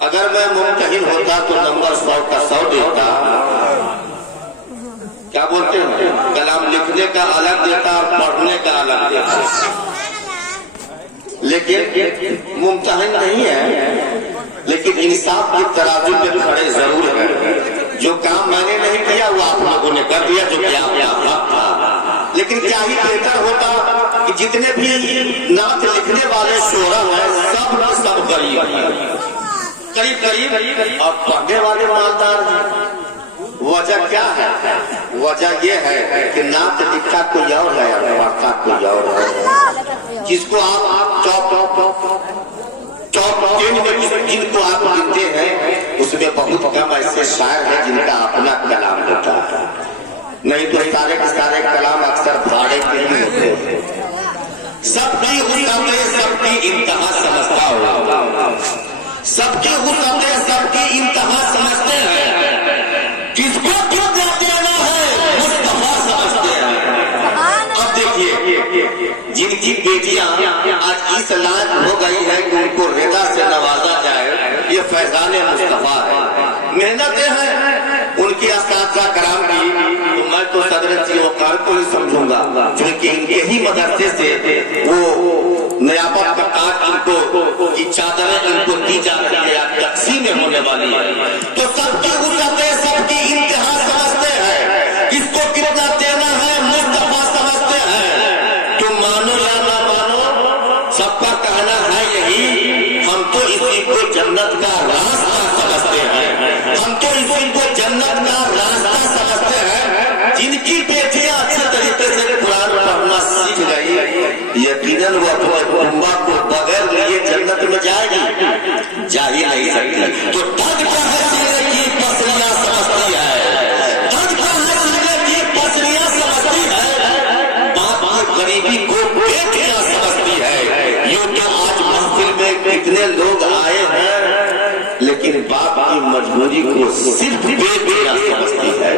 اگر میں ممتحن ہوتا تو نمبر 100 کا 100 دیتا. کیا بولتے ہیں؟ کلام لکھنے کا الگ دیتا اور پڑھنے کا الگ دیتا. لیکن ممتحن نہیں ہے، لیکن انصاف کی ترازو پہ کھڑے ضرور ہیں. جو کام میں نے نہیں کیا وہ آپ لوگوں نے کر دیا، جو کہ آپ کا حق تھا. لیکن کیا ہی بہتر ہوتا کہ جتنے بھی نعت لکھنے والے شعرا ہیں سب قریب اور پڑھنے والے مالدار ہیں. وجہ کیا ہے؟ وجہ یہ ہے کہ نعت لکھا کوئی اور ہے، پڑھتا کوئی اور ہے. جس کو آپ جن کو آپ لکھتے ہیں اس میں بہت کم ایسے شاعر ہیں جن کا اپنا کلام ہوتا ہے. نہیں تو سارے کے سارے کلام اکثر بھاڑے کے ہی ہوتے ہیں. سب کی حسنیں سب کی انتہا سمجھتا ہو، سب کی حسنیں سب کی انتہا سمجھتے ہیں. کس کو کیوں دینا ہے مصطفیٰ سمجھتے ہیں. اب دیکھیے جن کی بیٹیاں آج اس لائق ہو گئی ہے کہ ان کو رضا سے نوازا جائے، یہ فیضان مصطفیٰ ہے. محنتیں ہیں ان کی اساتذہ کرام کی، تو میں تو صدر وقار کو ہی سمجھوں گا، چونکہ ان کے ہی مدرسے سے وہ نیابت کا تاج ان کو کی چادریں ان کو دی جا رہی ہے، تقسیم میں ہونے والی ہے. تو سب کی وسعتیں سب کی انتہا سمجھتے ہیں. کس کو کتنا دینا ہے مصطفیٰ سمجھتے ہیں. تم مانو یا نہ مانو سب کا کہنا ہے یہی، ہم تو اسی کو جنت کا راستہ سمجھتے ہیں. ہم تو اسی کو جنت کا راستہ سمجھتے ہیں. جن کی بیٹیاں اچھے طریقے سے قرآن پڑھنا سیکھ گئی، یقیناً وہ اپنے کنبہ کو بغیر لیے جنت میں جائے گی، جا ہی نہیں سکتی. تو ڈھک کا ہے سینے کی پسلیاں سمجھتی ہے، ڈھک کا ہے سینے کی پسلیاں سمجھتی ہے. باپ کی غریبی کو بیٹیاں سمجھتی ہے. یوں تو آج محفل میں کتنے لوگ آئے ہیں، لیکن باپ کی مجبوری کو صرف بیٹیاں سمجھتی ہے.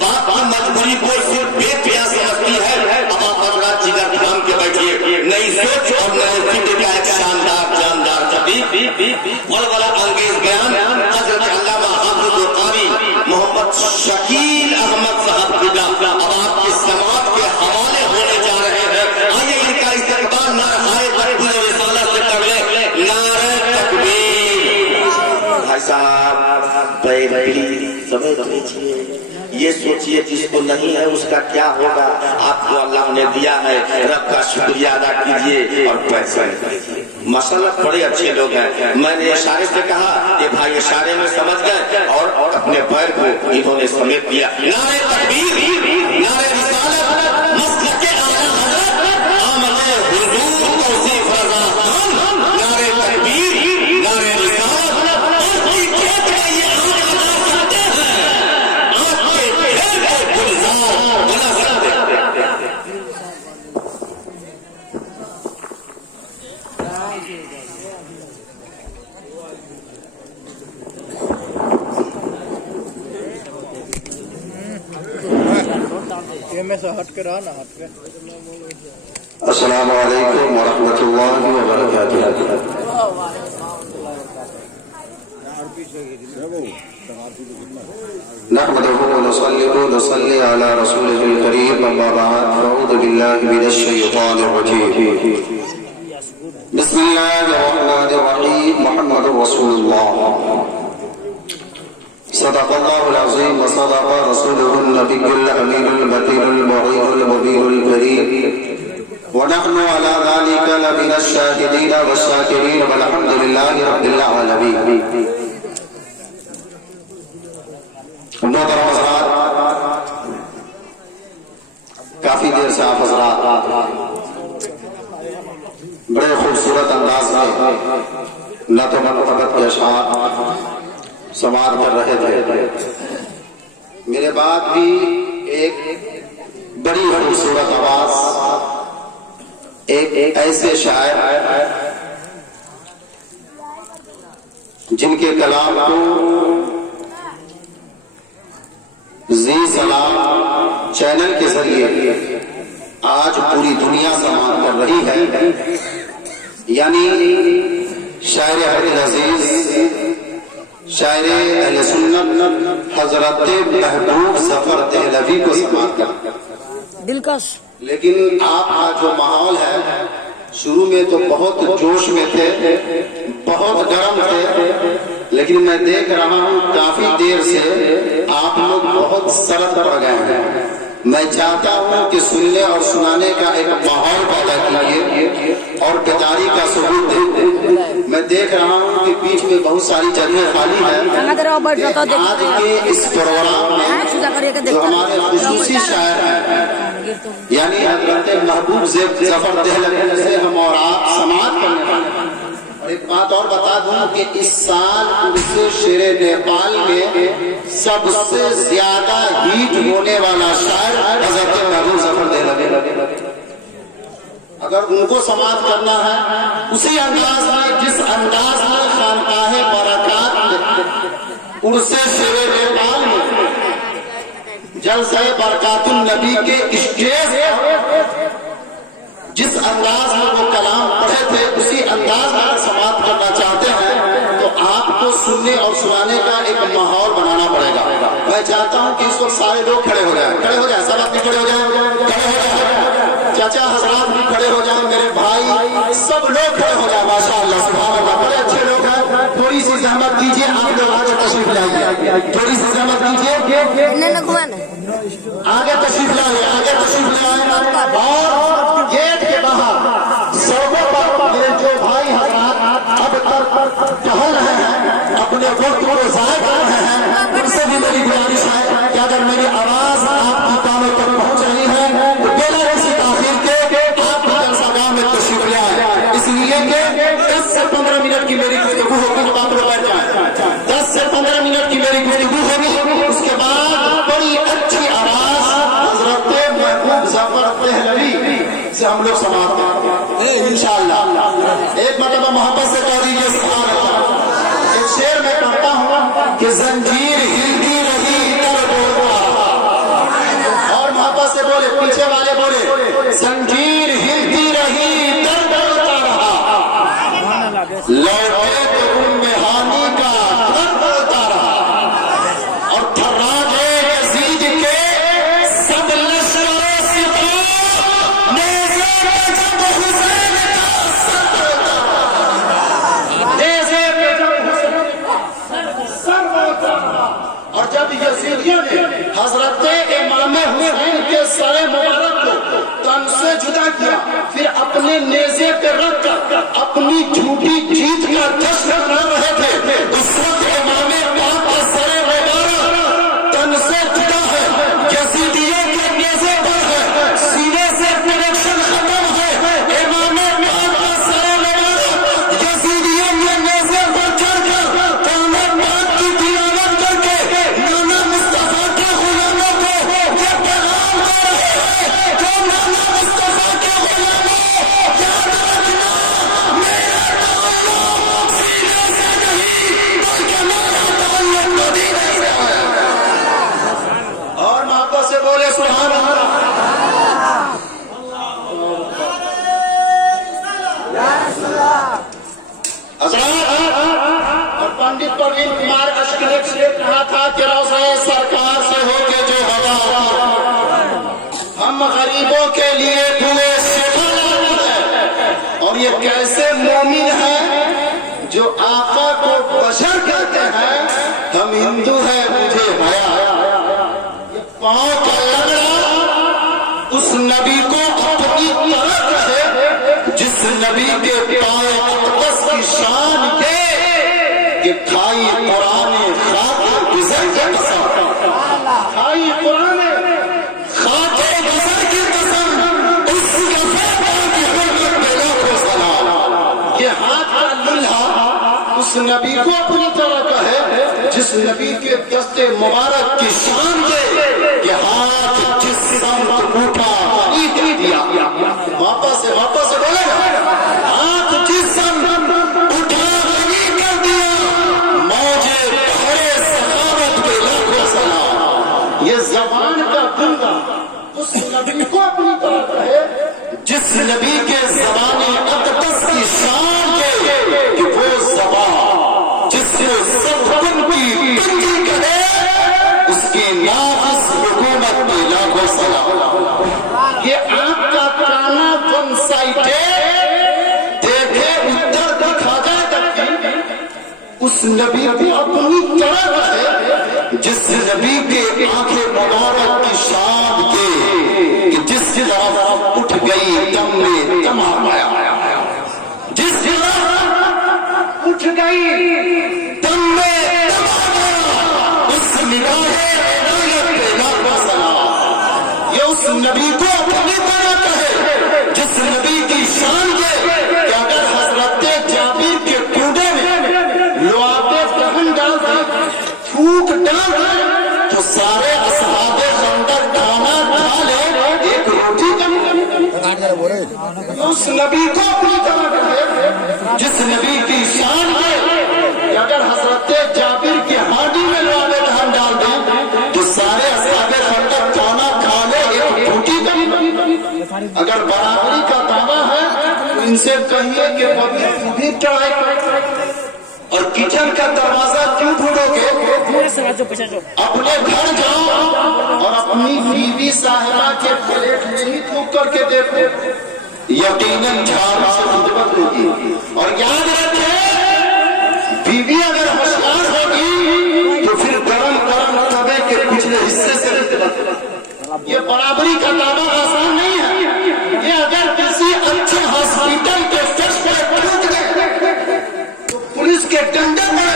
باپ کی مجبوری کو صرف بیٹیاں سمجھتی ہے. اب آپ حضرات جگر تھام کے بیٹھیے، نئی سوچ اور نئے فکر کا ایک شاندار جاندار خطیب اور والا انگیز بیان حضرت علامہ حافظ قاری محمد شکیل احمد صاحب قبلہ اب آپ کی سماعت کے حوالے ہونے جا رہے ہیں. آئیے ان کا استقبال نعرہ تکبیر رسالت سے کر لیں. نعرہ تکبیر. بھائی صاحب بیٹھی سمجھ لیجیے، یہ سوچئے جس کو نہیں ہے اس کا کیا ہوگا. آپ کو اللہ نے دیا ہے، رب کا شکریہ ادا کیجئے اور پیسہ کیجئے. ماشاءاللہ بڑے اچھے لوگ ہیں. میں نے اشارے سے کہا کہ بھائی اشارے میں سمجھ گئے اور اپنے پیر کو انہوں نے سمیٹ دیا. نعرہ تکبیر، نعرہ رسالت، مسلک اعلیٰ حضرت آمد حضور توصیف رضا خان. نعرہ تکبیر، نعرہ رسالت. السلام علیکم ورحمۃ اللہ وبرکاتہ. نحمده ونصلي ونصلي على رسوله الكريم. اما بعد فاعوذ بالله من الشيطان الرجيم. بسم الله الرحمن الرحيم. محمد رسول الله. صدق الله العظيم وصدق رسوله النبي الأمين البشير المعين المبين الكريم. ونحن على ذلك لمن الشاهدين والشاكرين والحمد لله رب العالمين. محترم حضرات، کافی دیر سے آپ حضرات بڑے خوبصورت انداز میں نعت و محبت کے اشعار سماعت کر رہے تھے. میرے بعد بھی ایک بڑی خوبصورت آواز، ایک ایسے شاعر جن کے کلام کو زی سلام چینل کے ذریعے آج پوری دنیا سماعت کر رہی ہے. یعنی شاعر حضرت عزیز شاعر اہل سنت حضرت محبوب ظفر دہلوی کو سماعت کریں. دلکش. لیکن آپ کا جو ماحول ہے شروع میں تو بہت جوش میں تھے, بہت گرم تھے, لیکن میں دیکھ رہا ہوں کافی دیر سے آپ لوگ بہت سرد پڑ گئے ہیں. میں چاہتا ہوں کہ سننے اور سنانے کا ایک ماحول پیدا کیجیے اور بیداری کا ثبوت دیں. میں دیکھ رہا ہوں کہ بیچ میں بہت ساری جگہیں خالی ہیں. آج کے اس پروگرام میں جو ہمارے خصوصی شاعر ہیں یعنی حضرت محبوب ظفر دہلوی سے ہم اور آپ سماعت کرنے والے ہیں. اور ایک بات اور بتا دوں کہ اس سال عرص شیر نیپال میں سب سے زیادہ ہیٹ ہونے والا شاعر حضرت محبوب ظفر دہلوی. اگر ان کو سماعت کرنا ہے اسی انداز میں جس انداز میں خانقاہ برکات عرص شیر نیپال میں جلسہ برکات النبی کے اسٹیج جس انداز میں وہ کلام پڑھے تھے اسی انداز میں سماعت کرنا چاہتے ہیں تو آپ کو سننے اور سنانے کا ایک ماحول بنانا پڑے گا. میں چاہتا ہوں کہ اس وقت سارے لوگ کھڑے ہو جائیں, سب آدمی کھڑے ہو جائیں, چاچا حضرات بھی کھڑے ہو جائیں, میرے بھائی سب لوگ کھڑے ہو جائیں. ماشاء اللہ سبحان اللہ, بڑے اچھے لوگ ہیں. تھوڑی سی زحمت کیجیے, آپ لوگ آگے تشریف لائیے, تھوڑی سی زحمت کیجیے, آگے تشریف لائیے. اور گیٹ کے باہر سڑکوں پر میرے جو بھائی حضرات اب تک ٹہل رہے ہیں, اپنے وقت کو ضائع کر رہے ہیں, ان سے بھی میری گزارش ہے کہ اگر میری آواز آپ کی کانوں پر پہنچ رہی ہے تو بلا کسی تاخیر کے آپ جلسہ گاہ میں تشریف لے آئیں. اس لیے کہ 10 سے 15 منٹ کی میری گفتگو ہوگی, تو آپ لوگ بیٹھ جائیں. 10 سے 15 منٹ کی میری گفتگو ہوگی, اس کے بعد بڑی اچھی آواز حضرت محبوب ظفر دہلوی سے ہم لوگ سماعت کریں گے انشاءاللہ. ایک مرتبہ محبت سے کہہ دیجیے سبحان اللہ. ایک شعر میں کہتا ہوں کہ زنجیر ہلتی رہی کر بولتا, اور محبت سے بولے, پیچھے والے بولے, زنجیر ہلتی رہی کر بولتا رہا, لوٹے تو ان میں ہانی کا کر بولتا رہا, اور تھرا کے یزید کے سب لشکر سپاہ نیزے پہ جب حسین کا سر بولتا رہا, نیزے پہ جب حسین کا سر بولتا رہا. اور جب یزیدیوں نے حضرت امام حسین کے سر مبارک کو تن سے جدا کیا, پھر اپنے نیزے پہ رکھ کر اپنی جھوٹی جیت کا جشن کر رہے تھے, اس وقت امام پاک کا سر مبارک تن سے جدا ہے, یزیدیوں کے نیزے پر ہے, سینے سے کنیکشن ختم ہے. امام پاک کا سر مبارک یزیدیوں کے نیزے پر چڑھ کر کلمہ پاک کی تلاوت کر کے نانا مصطفیٰ کے غلاموں کو یہ پیغام دے رہے ہیں کہ نانا مصطفیٰ کے غلاموں یاد رکھنا, میرا تعلق سینے سے نہیں بلکہ میرا تعلق مدینے سے ہے. اور محبت سے بولے سبحان اللہ. اور پنڈت پروین کمار اشکنیک سے کہا تھا کہ روضہ سرکار سے ہو کے جو ہوا ہم غریبوں کے لیے دعائیں سکھانا ہے. اور یہ کیسے مومن ہے جو آقا کو بشر کہتے ہیں, ہم ہندو ہیں مجھے حیا, یہ پاؤں کا لگڑا اس نبی کو اپنی طرف رہے جس نبی کے پائے اقدس کی شان یہ کہ کھائی قرآن خاک گزر کی قسم, کھائی قرآن خاک گزر کی قسم, اس گفر کی حرمت میں لاکھوں سلام. یہ ہاتھ کا للہا اس نبی کو اپنی طرح کا ہے جس نبی کے دست مبارک کی شان یہ کہ ہاتھ جس سمت اٹھا نہیں دیا. واپس سے بولے گا, ہاتھ جس سمت اٹھا نہیں کر دیا, موجے بھرے سخاوت کے لاکھوں سلام. یہ زبان کا بندہ اس نبی کو اپنی طرح کا ہے جس نبی کے زبان اقدس کی شان کے کہ وہ اس نبی کو اپنی طرح ہے جس نبی کے آنکھیں مبارک کی شان کے کہ جس طرح اٹھ گئی دم میں تما پایا، جس طرح اٹھ گئی دم میں اس نگاہ عنایت پہ لاکھوں سلام۔ یہ اس نبی کو اپنی طرح کہے جس نبی کی شان یہ کہ اگر حضرت جابر کے کوڑے میں لعابِ دہن ڈال دیں، تھوک ڈال دیں تو سارے اصحاب خندق کھانا کھا لیں، ایک روٹی کم اس نبی کو اپنی طرح کہے جس نبی کی شان ہے کہ اگر حضرت جابر کی ہانڈی میں لعابِ دہن ڈال دیں تو سارے اصحاب خندق کھانا کھا لیں، ایک روٹی کم۔ اگر برابری کا دعویٰ ہے تو ان سے کہیے کہ بھی چڑھائی اور کچن کا دروازہ کیوں ڈھونڈو گے؟ اپنے گھر جاؤ اور اپنی بیوی صاحبہ کے پلیٹ نہیں تھوک کر کے دیکھو، یقیناً جھاڑ سے خدمت ہوگی۔ اور یاد رکھیں بیوی اگر ہوشیار ہوگی تو پھر گرم گرم توے کے پچھلے حصے سے خدمت۔ یہ برابری کا دعویٰ آسان نہیں ہے، یہ اگر کسی اچھے ہاسپٹل کے فرش پر ٹوٹ گئے تو پولیس کے ڈنڈے میں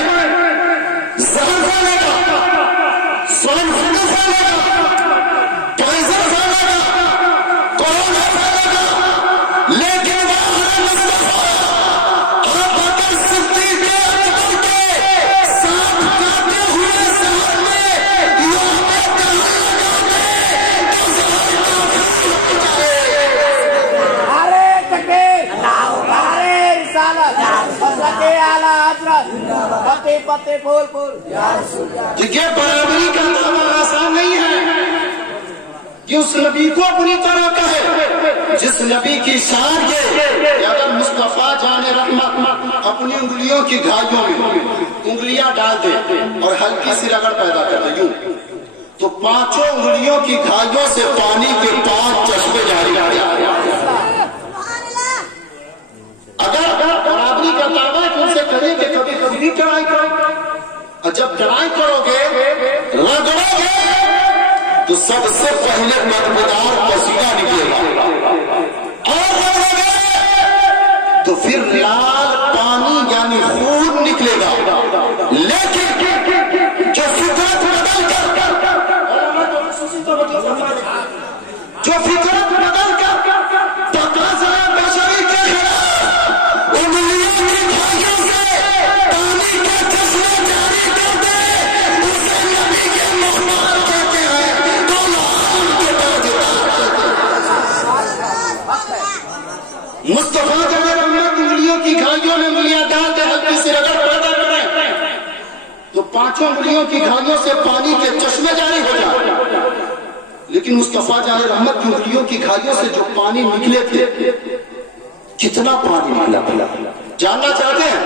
زہر پھیلے گا، سوائن فلو پھیلے گا، کینسر پھیلے گا، کورونا پھیلے گا، لیکن آپ اگر صدیق اکبر کے ساتھ جاتے ہوئے سفر میں پتے پھول پھول یہ برابری کا دعویٰ آسان نہیں ہے کہ اس نبی کو اپنی طرح کہے جس نبی کی شان یہ کہ اگر مصطفیٰ جان رحمت اپنی انگلیوں کی گھائیوں میں انگلیاں ڈال دے اور ہلکی سی رگڑ پیدا کر دے یوں تو پانچوں انگلیوں کی گھائیوں سے پانی کے 5 چشمے جاری اگر برابری کا دعویٰ کہ ان سے کہیں کہ کبھی کبھی نہیں چڑھائی کرو، اور جب چڑھائی کرو گے رگڑو گے تو سب سے پہلے مدمدار پسینہ نکلے گا، اور رگڑو گے تو پھر لال پانی یعنی خون نکلے گا، لیکن جو فطرت بدل کر تقاضا بشری کے خلاف انگلیوں کی گھائیوں سے پانی کے چشمے جاری کر دے اسے نبی کے مختار کہتے ہیں، تو لعان کے تاجدار مصطفیٰ جب انگلیوں کی گھائیوں میں انگلیاں ڈال دے ہلکی سی رگڑ پیدا کریں تو 5 انگلیوں کی گھائیوں سے پانی کے چشمے جاری ہو جائیں، لیکن مصطفیٰ جان رحمت کی انگلیوں کی گھائیوں سے جو پانی نکلے تھے کتنا پانی نکلا جاننا چاہتے ہیں؟